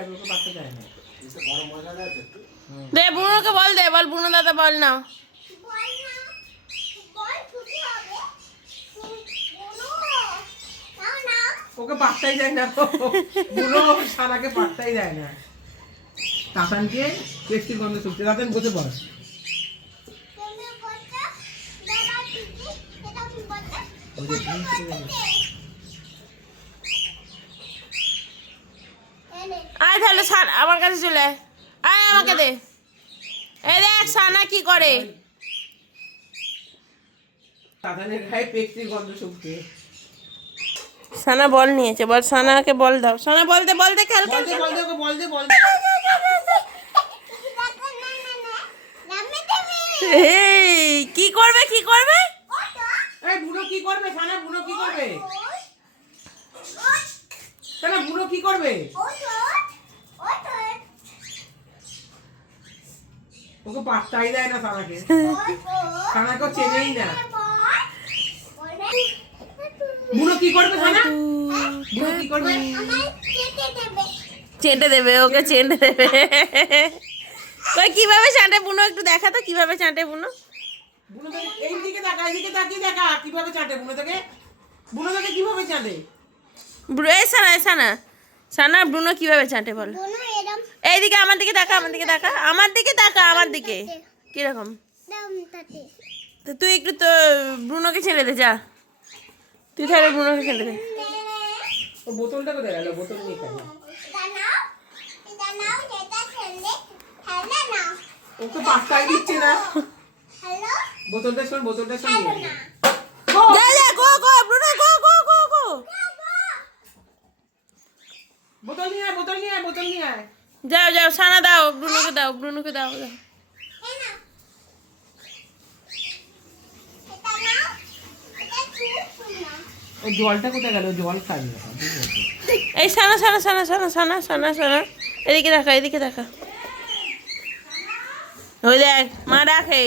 হবে, ওকে বাচ্চা যায় না। দে বুনোকে বল, দে বল, বুনো দাদা বল না। ওকে পাত্তাই দেয় না, বুনো সানাকে পাত্তাই দেয় না। তাতানকে পেস্টির গন্ধ শুকছে। তাতান বসে বল। আয় তাহলে আমার কাছে চলে আয়। আয় আমাকে দে। এই দেখ সানা কি করে। তাতানের গায়ে পেস্টির গন্ধ শুকছে। সানা বল নিয়েছে, বল সানাকে বল দাও। সানা বলতে বলতে খেল খেল। বলতে ওকে বলতে বলতে। এই কি করবে কি করবে? এই বুনো কি করবে? সানা বুনো কি করবে? সানা বুনো কি করবে? ওকে পাত্তাই দেয় না সানাকে। সানাকে চেনেই না। বুনো কি করবে সানা? বুনো কি করবে? চেটে দেবে, ওকে চেটে দেবে। কই কিভাবে চাটে বুনো, একটু দেখা তো কিভাবে চাটে বুনো। বুনো তোকে এই দিকে তাকা, এইদিকে তাকিয়ে দেখা কিভাবে চাটে বুনো তোকে। বুনো তোকে কিভাবে চাটে? এই সানা, সানা সানা ব্রুনো কিভাবে চাটে বল। এইদিকে আমার দিকে তাকা, আমার দিকে তাকা, আমার দিকে তাকা, আমার দিকে। কিরকম? তো তুই একটু তো ব্রুনোকে ছেড়ে দে, যা তুই তাহলে ব্রুনোকে ছেড়ে দে। ও বোতলটা কোথায় গেল? বোতল নিয়ে খাই। ওকে পাত্তাই দিচ্ছে না। বোতলটা শোন, বোতলটা শোন। যা যা, গো গো ব্রুনো, গো গো গো গো। বোতল নিয়ে আয়, বোতল নিয়ে আয়, বোতল নিয়ে আয়। যাও যাও, সানা দাও, ব্রুনোকে দাও, ব্রুনোকে দাও, দাও। ওই জলটা কোথায় গেল? জল খাবি না। এই সানা সানা সানা সানা সানা সানা সানা, এদিকে দেখা, এদিকে দেখা। ওই দেখ মা ডাকে।